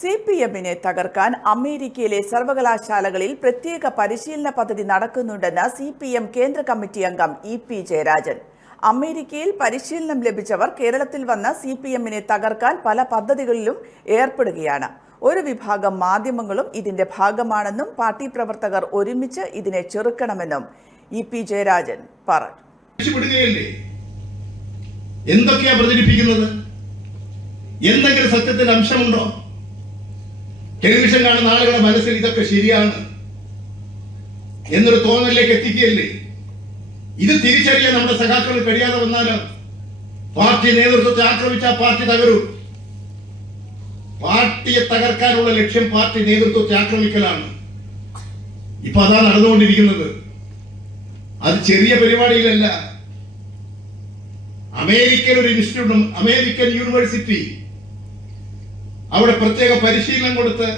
സിപിഎമ്മിനെ തകർക്കാൻ അമേരിക്കയിലെ സർവകലാശാലകളിൽ പ്രത്യേക പരിശീലന പദ്ധതി നടക്കുന്നുണ്ടെന്ന് സിപിഎം കേന്ദ്ര കമ്മിറ്റി അംഗം ഇ.പി. ജയരാജൻ. അമേരിക്കയിൽ പരിശീലനം ലഭിച്ചവർ കേരളത്തിൽ വന്ന സിപിഎമ്മിനെ തകർക്കാൻ പല പദ്ധതികളിലും ഏർപ്പെടുകയാണ്. ഒരു വിഭാഗം മാധ്യമങ്ങളും ഇതിന്റെ ഭാഗമാണെന്നും പാർട്ടി പ്രവർത്തകർ ഒരുമിച്ച് ഇതിനെ ചെറുക്കണമെന്നും ഇ.പി. ജയരാജൻ പറഞ്ഞു. എന്തൊക്കെയാ പ്രചരിപ്പിക്കുന്നത്? എന്തെങ്കിലും സത്യത്തിന്റെ അംശമുണ്ടോ? ടെലിവിഷൻ കാണുന്ന ആളുകളുടെ മനസ്സിൽ ഇതൊക്കെ ശരിയാണ് എന്നൊരു തോന്നലിലേക്ക് എത്തിക്കുകയല്ലേ? ഇത് തിരിച്ചറിയാൻ നമ്മുടെ സഖാക്കൾ കഴിയാതെ വന്നാലോ? പാർട്ടി നേതൃത്വത്തെ ആക്രമിച്ച പാർട്ടി തകരൂ. പാർട്ടിയെ തകർക്കാനുള്ള ലക്ഷ്യം പാർട്ടി നേതൃത്വത്തെ ആക്രമിക്കലാണ്. ഇപ്പൊ അതാ നടന്നുകൊണ്ടിരിക്കുന്നത്. അത് ചെറിയ പരിപാടിയിലല്ല. അമേരിക്കൻ ഒരു ഇൻസ്റ്റിറ്റ്യൂട്ടും അമേരിക്കൻ യൂണിവേഴ്സിറ്റി അവിടെ പ്രത്യേക പരിശീലനം കൊടുത്ത്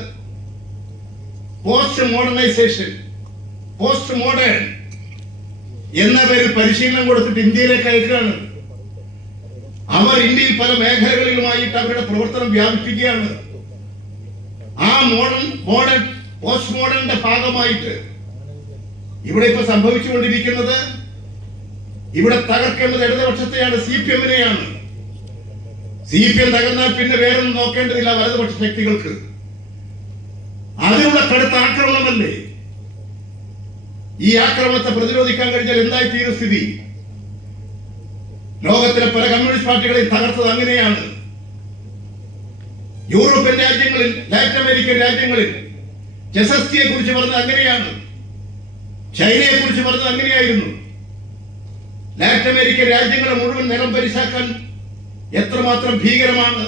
പോസ്റ്റ് മോഡേണൈസേഷൻ, പോസ്റ്റ് മോഡേൺ എന്ന പേരിൽ പരിശീലനം കൊടുത്തിട്ട് ഇന്ത്യയിലേക്ക് അയക്കുകയാണ്. അവർ ഇന്ത്യയിൽ പല മേഖലകളിലുമായിട്ട് അവരുടെ പ്രവർത്തനം വ്യാപിപ്പിക്കുകയാണ്. ആ മോഡേൺ പോസ്റ്റ് മോഡേണിന്റെ ഭാഗമായിട്ട് ഇവിടെ ഇപ്പൊ സംഭവിച്ചുകൊണ്ടിരിക്കുന്നത്, ഇവിടെ തകർക്കേണ്ടത് ഇടതുപക്ഷത്തെയാണ്, സിപിഎമ്മിനെയാണ്. സിപിഎം തകർന്നാൽ പിന്നെ വേറൊന്നും നോക്കേണ്ടതില്ല വലതുപക്ഷ ശക്തികൾക്ക്. അതിനുള്ള കടുത്ത ആക്രമണമല്ലേ? ഈ ആക്രമണത്തെ പ്രതിരോധിക്കാൻ കഴിഞ്ഞാൽ എന്തായി തീരും സ്ഥിതി? ലോകത്തിലെ പല കമ്മ്യൂണിസ്റ്റ് പാർട്ടികളെയും തകർത്തത് അങ്ങനെയാണ്. യൂറോപ്യൻ രാജ്യങ്ങളിൽ, ലാറ്റിൻ അമേരിക്കൻ രാജ്യങ്ങളിൽ ചെസസ്റ്റിയെ കുറിച്ച് പറഞ്ഞത് അങ്ങനെയാണ്. ചൈനയെ കുറിച്ച് പറഞ്ഞത് അങ്ങനെയായിരുന്നു. ലാറ്റിൻ അമേരിക്കൻ രാജ്യങ്ങളെ മുഴുവൻ നിലം പരിശാക്കാൻ എത്രമാത്രം ഭീകരമാണ്